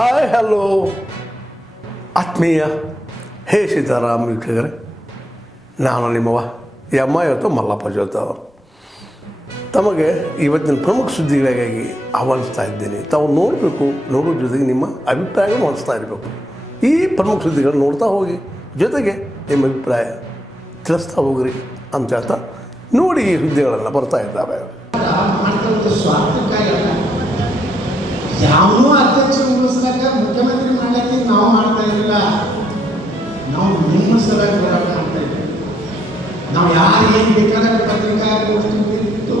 Hi hello ಆತ್ಮೀಯ ಹೇ ಸೀತಾರಾಮ್ ವೀಕ್ಷಕರೇ, ನಾನು ನಿಮ್ಮವ ಇವತ್ತು ಮಲ್ಲಪ್ಪ ಜೋತ ಅವರು ತಮಗೆ ಇವತ್ತಿನ ಪ್ರಮುಖ ಸುದ್ದಿಗಳಿಗಾಗಿ ಆಹ್ವಾನಿಸ್ತಾ ಇದ್ದೇನೆ. ತಾವು ನೋಡಬೇಕು, ನೋಡೋ ಜೊತೆಗೆ ನಿಮ್ಮ ಅಭಿಪ್ರಾಯವನ್ನು ಹೊಂದಿಸ್ತಾ ಇರಬೇಕು. ಈ ಪ್ರಮುಖ ಸುದ್ದಿಗಳನ್ನು ನೋಡ್ತಾ ಹೋಗಿ, ಜೊತೆಗೆ ನಿಮ್ಮ ಅಭಿಪ್ರಾಯ ತಿಳಿಸ್ತಾ ಹೋಗ್ರಿ ಅಂತ ಹೇಳ್ತಾ ನೋಡಿ ಈ ಸುದ್ದಿಗಳೆಲ್ಲ ಬರ್ತಾ ಇದ್ದಾವೆ. ಯಾವನೂ ಅಧ್ಯಕ್ಷ ಉಳಿಸ್ಲಾಕ ಮುಖ್ಯಮಂತ್ರಿ ಮಾಡಕ್ಕೆ ನಾವು ಮಾಡ್ತಾ ಇರಲಿಲ್ಲ. ನಾವು ನಿಮ್ಮ ಸಲುವಾಗಿ ಹೋರಾಟ ಮಾಡ್ತಾ ಇದ್ದೀವಿ. ನಾವು ಯಾರು ಏನು ಬೇಕಾದ್ರೆ ಪತ್ರಿಕಾಗೋಷ್ಠಿತ್ತು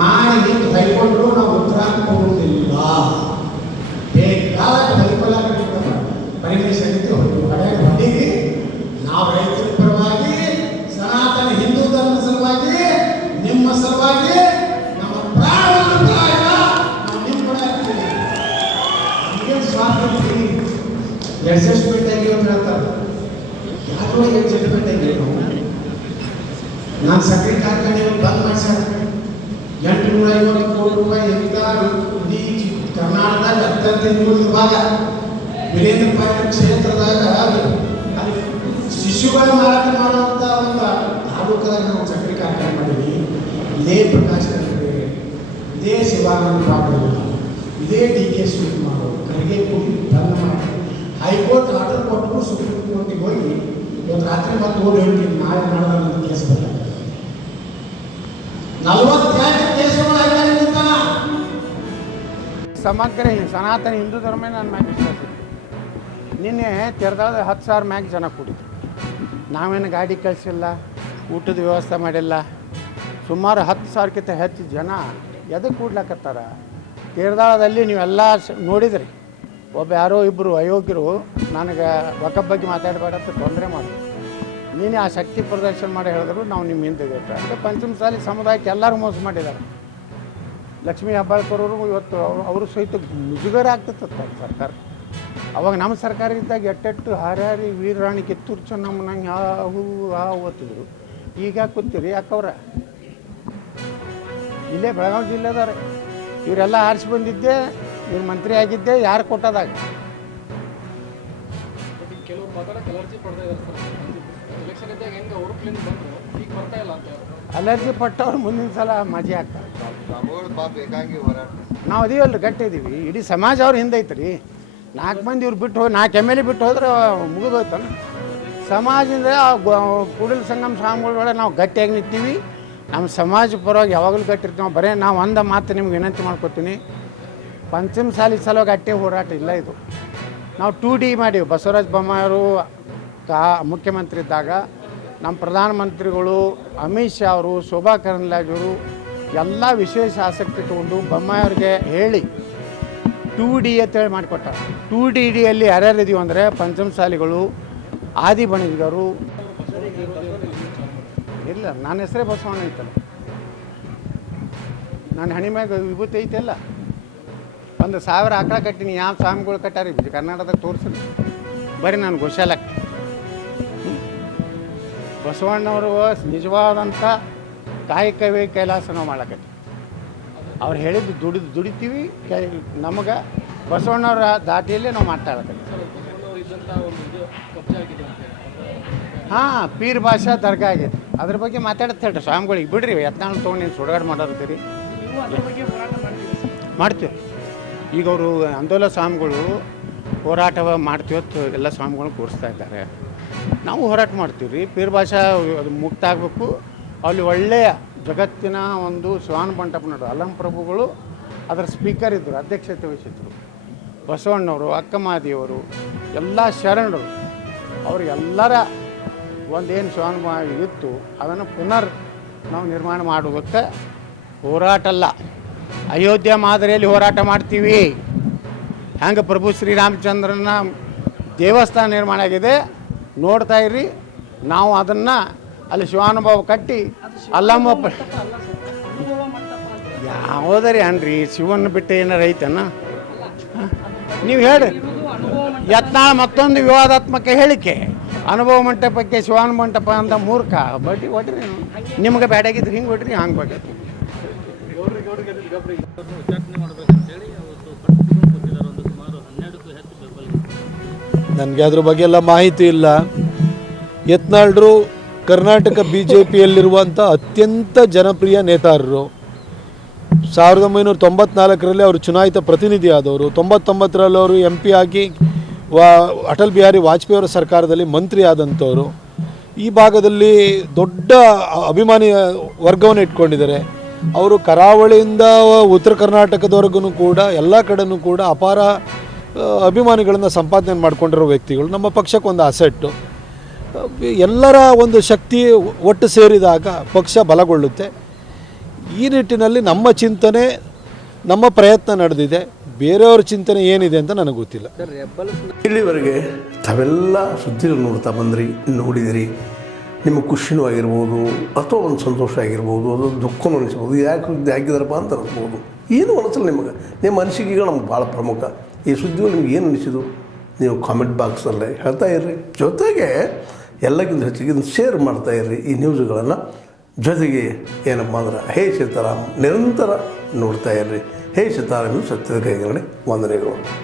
ಮಾಡಿ ನಿಂತು ಬೈಕೊಂಡ್ರು ನಾವು ಉತ್ತರ ಕೊಡುವುದಿಲ್ಲ. ಬೇಕಾದ ಬೈಕೊಲ್ಲ ಪರಿಗಣಿಸಲಿಕ್ಕೆ ಹೊಡೆಯಿರಿ. ನಾವು ರೈತರ ಪರವಾಗಿ, ಸನಾತನ ಹಿಂದೂ ಧರ್ಮದ ಸಲುವಾಗಿ, ನಿಮ್ಮ ಸಲುವಾಗಿ ನಮ್ಮ ಪ್ರಾಣವನ್ನು ಅಡ್ಜಸ್ಟ್ಮೆಂಟ್ ಆಗಿ ಅಂತ ಹೇಳ್ತಾರೆ. ಯಾರು ಅಡ್ಜಸ್ಟ್ಮೆಂಟ್ ಆಗಿ ನಾನು ಸಕ್ಕರೆ ಕಾರ್ಖಾನೆ ಬಂದ್ ಮಾಡಿಸ್ಯಾರ. 850 ಕೋಟಿ ರೂಪಾಯಿ ಹೆಕ್ಟಾರ್ ಇಡೀ ಕರ್ನಾಟಕದಾಗ ಅತ್ಯಂತ ಹಿಂದುಳಿದ ಭಾಗ ವೀರೇಂದ್ರ ಪಾಟೀಲ್ ಕ್ಷೇತ್ರದಾಗ ಅಲ್ಲಿ ಶಿಶುಗಳ ಮಾರಾಟ ಮಾಡುವಂಥ ಒಂದು ತಾಲೂಕದಾಗ ನಾವು ಸಕ್ಕರೆ ಕಾರ್ಖಾನೆ ಮಾಡೀವಿ. ಇದೇ ಪ್ರಕಾಶ್ ಇದೇ ಶಿವಾನಂದ ಪಾಟೀಲ್, ಇದೇ DK ಶಿವಕುಮಾರ್ ಕರಿಗೆ ಕೂಡಿ ಬಂದ್ ಮಾಡಿ ಹೈಕೋರ್ಟ್ ಆರ್ಡರ್ ಕೊಟ್ಟು ಸುಪ್ರೀಂ ಕೋರ್ಟಿಗೆ ಹೋಗಿ ಇವತ್ತು ರಾತ್ರಿ ಮತ್ತೆ ಓಡಿ ಹೇಳ್ತೀನಿ. ನಾಳೆ ಮಾಡಿದ ಕೇಸ್ ಬರಲ್ಲ. 42 ಕೇಸುಗಳು ಸಮಗ್ರ ಸನಾತನ ಹಿಂದೂ ಧರ್ಮ ನಾನು ಮ್ಯಾಗ್ ನಿನ್ನೆ ತೆರೆದಾದ 10,000 ಮ್ಯಾಗ್ ಜನ ಕೂಡಿದ್ರು. ನಾವೇನು ಗಾಡಿ ಕಳಿಸಿಲ್ಲ, ಊಟದ ವ್ಯವಸ್ಥೆ ಮಾಡಿಲ್ಲ. ಸುಮಾರು 10,000ಕ್ಕಿಂತ ಹೆಚ್ಚು ಜನ ಎದಕ್ಕೆ ಕೂಡ್ಲಕತ್ತಾರ. ತೀರ್ದಾಳದಲ್ಲಿ ನೀವೆಲ್ಲ ನೋಡಿದ್ರಿ. ಒಬ್ಬ ಯಾರೋ ಇಬ್ಬರು ಅಯೋಗ್ಯರು ನನಗೆ ವಕಫ್ ಬಗ್ಗೆ ಮಾತಾಡಬೇಡ ಅಂತ ತೊಂದರೆ ಮಾಡಿದ್ರು. ನೀನೇ ಆ ಶಕ್ತಿ ಪ್ರದರ್ಶನ ಮಾಡಿ ಹೇಳಿದ್ರು ನಾವು ನಿಮ್ಮ ಹಿಂದೆ ಇದ್ದೀವಿ ಅಂದರೆ ಪಂಚಮಸಾಲಿ ಸಮುದಾಯಕ್ಕೆ ಎಲ್ಲರೂ ಮೋಸ ಮಾಡಿದ್ದಾರೆ. ಲಕ್ಷ್ಮೀ ಹೆಬ್ಬಾಳ್ಕರ್ ಅವರು ಇವತ್ತು ಅವರು ಸಹಿತ ಮುಜುಗರ ಆಗ್ತದೆ ಸರ್ಕಾರ. ಅವಾಗ ನಮ್ಮ ಸರ್ಕಾರ ಇದ್ದಾಗ ಎಟ್ಟೆಟ್ಟು ಹಾರ್ಯಾರಿ ವೀರರಾಣಿ ಕಿತ್ತೂರು ಚೆನ್ನಮ್ಮ ನಂಗೆ ಹಾವು ಓದ್ತಿದ್ರು. ಈಗ ಕೂತೀರಿ ಯಾಕವ್ರ ಇಲ್ಲೇ ಬೆಳಗಾವಿ ಜಿಲ್ಲೆದವ್ರೆ. ಇವರೆಲ್ಲ ಆರಿಸಿ ಬಂದಿದ್ದೆ, ಇವ್ರು ಮಂತ್ರಿ ಆಗಿದ್ದೆ, ಯಾರು ಕೊಟ್ಟದಾಗ. ಅಲರ್ಜಿ ಪಟ್ಟವ್ರು ಮುಂದಿನ ಸಲ ಮಜೆ ಆಗ್ತಾರೆ. ನಾವು ಅದೀವಲ್ರಿ, ಗಟ್ಟಿ ಇದೀವಿ. ಇಡೀ ಸಮಾಜ ಅವ್ರ ಹಿಂದೆ ಐತ್ರಿ. 4 ಮಂದಿ ಇವ್ರು ಬಿಟ್ಟು ಹೋಗಿ 4 MLA ಬಿಟ್ಟು ಹೋದ್ರೆ ಮುಗಿದೋಯ್ತಾನೆ ಸಮಾಜದಿಂದ. ಕೂಡಲ ಸಂಗಮ ಸ್ವಾಮಿಗಳ ನಾವು ಗಟ್ಟಿಯಾಗಿ ನಿಂತೀವಿ. ನಮ್ಮ ಸಮಾಜ ಪರವಾಗಿ ಯಾವಾಗಲೂ ಗಟ್ಟಿರ್ತೀವಿ. ಬರೀ ನಾವು ಒಂದ ಮಾತು ನಿಮ್ಗೆ ವಿನಂತಿ ಮಾಡ್ಕೊತೀನಿ, ಪಂಚಮಸಾಲಿ ಸಲುವಾಗಿ ಅಟ್ಟೆ ಹೋರಾಟ ಇಲ್ಲ. ಇದು ನಾವು 2D ಮಾಡೀವಿ. ಬಸವರಾಜ ಬೊಮ್ಮಾಯಿಯವರು ಮುಖ್ಯಮಂತ್ರಿ ಇದ್ದಾಗ ನಮ್ಮ ಪ್ರಧಾನಮಂತ್ರಿಗಳು ಅಮಿತ್ ಶಾ ಅವರು, ಶೋಭಾ ಕರಂದ್ಲಾಜೆಯವರು ಎಲ್ಲ ವಿಶೇಷ ಆಸಕ್ತಿ ತಗೊಂಡು ಬೊಮ್ಮಾಯಿಯವ್ರಿಗೆ ಹೇಳಿ 2D ಅಂತೇಳಿ ಮಾಡಿಕೊಟ್ಟಾರೆ. 2Dಯಲ್ಲಿ ಯಾರ್ಯಾರು ಇದೀವಿ ಅಂದರೆ ಪಂಚಮಸಾಲಿಗಳು, ಆದಿ ಬಣಿಗರು. ಇಲ್ಲ, ನನ್ನ ಹೆಸರೇ ಬಸವಣ್ಣ ಐತಲ್ಲ, ನನ್ನ ಹಣಿ ಮ್ಯಾಗ ವಿಭೂತಿ ಐತೆಲ್ಲ. 1,000 ಆಕಳ ಕಟ್ಟಿನಿ. ಯಾವ ಸ್ವಾಮಿಗಳು ಕಟ್ಟಾರಿ ಕರ್ನಾಟಕದಾಗ ತೋರಿಸಿದ್ರು. ಬರೀ ನಾನು ಗೋಶಾಲಕ್ಕೆ. ಬಸವಣ್ಣವರು ನಿಜವಾದಂಥ ಕಾಯಕವೇ ಕೈಲಾಸ ನಾವು ಮಾಡಕತ್ತೀವಿ. ಅವ್ರು ಹೇಳಿದ್ದು ದುಡಿತೀವಿ. ನಮಗೆ ಬಸವಣ್ಣವ್ರ ದಾಟಿಯಲ್ಲೇ ನಾವು ಮಾತಾಡಕತ್ತೀವಿ. ಹಾಂ, ಪೀರ್ ಭಾಷಾ ದರ್ಗಾ ಆಗೈತೆ. ಅದ್ರ ಬಗ್ಗೆ ಮಾತಾಡತ್ತೆ ಹೇಳ್ರಿ ಸ್ವಾಮಿಗಳಿಗೆ. ಬಿಡ್ರಿ ಯತ್ನಾಳ್ ತೊಗೊಂಡು ನೀನು ಸುಡುಗಾಡು ಮಾಡೋರ್ತೀರಿ. ಮಾಡ್ತೀವಿ. ಈಗ ಅವರು ಆಂದೋಲನ ಸ್ವಾಮಿಗಳು ಹೋರಾಟ ಮಾಡ್ತೀವತ್ತು ಎಲ್ಲ ಸ್ವಾಮಿಗಳನ್ನ ಕೂರಿಸ್ತಾ ಇದ್ದಾರೆ. ನಾವು ಹೋರಾಟ ಮಾಡ್ತೀವಿ ರೀ. ಪೀರ್ ಭಾಷಾ ಅದು ಮುಕ್ತ ಆಗಬೇಕು. ಅಲ್ಲಿ ಒಳ್ಳೆಯ ಜಗತ್ತಿನ ಒಂದು ಶ್ವಾನ ಮಂಟಪ ನೋಡು. ಅಲ್ಲಂ ಪ್ರಭುಗಳು ಅದರ ಸ್ಪೀಕರ್ ಇದ್ದರು, ಅಧ್ಯಕ್ಷತೆ ವಹಿಸಿದ್ರು. ಬಸವಣ್ಣವರು, ಅಕ್ಕಮಾದಿಯವರು, ಎಲ್ಲ ಶರಣರು, ಅವರು ಎಲ್ಲರ ಒಂದೇನು ಶ್ವಾನ ಇತ್ತು ಅದನ್ನು ಪುನರ್ ನಾವು ನಿರ್ಮಾಣ ಮಾಡುವುದಕ್ಕೆ ಹೋರಾಟ ಅಲ್ಲ, ಅಯೋಧ್ಯ ಮಾದರಿಯಲ್ಲಿ ಹೋರಾಟ ಮಾಡ್ತೀವಿ. ಹಂಗೆ ಪ್ರಭು ಶ್ರೀರಾಮಚಂದ್ರನ ದೇವಸ್ಥಾನ ನಿರ್ಮಾಣ ಆಗಿದೆ, ನೋಡ್ತಾ ಇರ್ರಿ. ನಾವು ಅದನ್ನು ಅಲ್ಲಿ ಶಿವಾನುಭವ ಕಟ್ಟಿ ಅಲ್ಲಮ್ಮ ಯಾವುದರಿ ಅನ್ರಿ ಶಿವನ ಬಿಟ್ಟು ಏನಾರ ಐತನ ನೀವು ಹೇಳ್ರಿ. ಯತ್ನಾಳ ಮತ್ತೊಂದು ವಿವಾದಾತ್ಮಕ ಹೇಳಿಕೆ, ಅನುಭವ ಮಂಟಪಕ್ಕೆ ಶಿವಾನು ಮಂಟಪ ಅಂತ ಮೂರ್ಖ. ಬಡ್ಡಿ ಹೊಡ್ರಿ, ನಿಮ್ಗೆ ಬ್ಯಾಡಾಗಿದ್ರಿ ಹಿಂಗೆ ಹೊಡ್ರಿ, ಹಂಗೆ ಬೇಕಾಗ್ತದೆ. ವಿಚಾರಣೆ ಮಾಡಬೇಕಂತೇಳಿ ಅವತ್ತು ಪಟ್ಟು ಕೊಟ್ಟಿದ್ದಾರೆ. ಒಂದು ಸುಮಾರು 12ಕ್ಕೂ ಹೆಚ್ಚು ನನಗೆ ಅದ್ರ ಬಗ್ಗೆ ಎಲ್ಲ ಮಾಹಿತಿ ಇಲ್ಲ. ಯತ್ನಾಳ್ರು ಕರ್ನಾಟಕ BJPಯಲ್ಲಿರುವಂಥ ಅತ್ಯಂತ ಜನಪ್ರಿಯ ನೇತಾರರು. 1994ರಲ್ಲಿ ಅವರು ಚುನಾಯಿತ ಪ್ರತಿನಿಧಿ ಆದವರು. 99ರಲ್ಲಿ ಅವರು MP ಆಗಿ ಅಟಲ್ ಬಿಹಾರಿ ವಾಜಪೇಯಿ ಅವರ ಸರ್ಕಾರದಲ್ಲಿ ಮಂತ್ರಿ ಆದಂಥವರು. ಈ ಭಾಗದಲ್ಲಿ ದೊಡ್ಡ ಅಭಿಮಾನಿ ವರ್ಗವನ್ನು ಇಟ್ಕೊಂಡಿದ್ದಾರೆ. ಅವರು ಕರಾವಳಿಯಿಂದ ಉತ್ತರ ಕರ್ನಾಟಕದವರೆಗೂ ಕೂಡ ಎಲ್ಲ ಕಡೆನೂ ಕೂಡ ಅಪಾರ ಅಭಿಮಾನಿಗಳನ್ನು ಸಂಪಾದನೆ ಮಾಡ್ಕೊಂಡಿರೋ ವ್ಯಕ್ತಿಗಳು. ನಮ್ಮ ಪಕ್ಷಕ್ಕೆ ಒಂದು ಅಸೆಟ್ಟು. ಎಲ್ಲರ ಒಂದು ಶಕ್ತಿ ಒಟ್ಟು ಸೇರಿದಾಗ ಪಕ್ಷ ಬಲಗೊಳ್ಳುತ್ತೆ. ಈ ನಿಟ್ಟಿನಲ್ಲಿ ನಮ್ಮ ಚಿಂತನೆ, ನಮ್ಮ ಪ್ರಯತ್ನ ನಡೆದಿದೆ. ಬೇರೆಯವ್ರ ಚಿಂತನೆ ಏನಿದೆ ಅಂತ ನನಗೆ ಗೊತ್ತಿಲ್ಲ. ಇಲ್ಲಿವರೆಗೆ ತಾವೆಲ್ಲ ಸುದ್ದಿಗಳು ನೋಡ್ತಾ ಬಂದ್ರಿ, ನೋಡಿದಿರಿ. ನಿಮಗೆ ಖುಷಿನೂ ಆಗಿರ್ಬೋದು, ಅಥವಾ ಒಂದು ಸಂತೋಷ ಆಗಿರ್ಬೋದು, ಅದು ದುಃಖನೂ ಅನಿಸ್ಬೋದು. ಯಾಕೆ ಸುದ್ದಿ ಹಾಕಿದಾರಪ್ಪ ಅಂತ ಅನಿಸ್ಬೋದು. ಏನು ಅನಿಸಲ್ಲ ನಿಮಗೆ, ನಿಮ್ಮ ಅನಿಸಿಕೆಗಳು ನಮ್ಗೆ ಭಾಳ ಪ್ರಮುಖ. ಈ ಸುದ್ದಿಗಳು ನಿಮ್ಗೆ ಏನು ಅನಿಸಿದ್ದು ನೀವು ಕಾಮೆಂಟ್ ಬಾಕ್ಸಲ್ಲೇ ಹೇಳ್ತಾ ಇರ್ರಿ. ಜೊತೆಗೆ ಎಲ್ಲಕ್ಕಿಂತ ಹೆಚ್ಚಿಗೆ ಇದನ್ನು ಶೇರ್ ಮಾಡ್ತಾ ಇರ್ರಿ ಈ ನ್ಯೂಸ್ಗಳನ್ನು. ಜೊತೆಗೆ ಏನಪ್ಪ ಅಂದ್ರೆ ಹೇ ಸೀತಾರಾಮ್ ನಿರಂತರ ನೋಡ್ತಾ ಇರ್ರಿ. ಹೇ ಸೀತಾರಾಮ್ ಸತ್ಯದ ಕೈಗರಣೆ ವಂದನೆಗಳು.